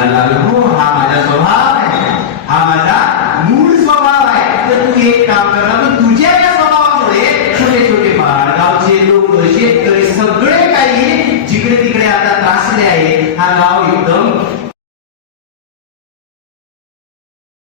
म्हणायला लागला, हो हा माझा स्वभाव आहे, हा माझा मूळ स्वभाव आहे. तर तू एक काम कर ना, तुझ्या या स्वभावामुळे छोटे छोटे पहाड, गावचे लोक, शेतकरी सगळे काही जिकडे तिकडे आता त्रासले आहे. हा गाव एकदम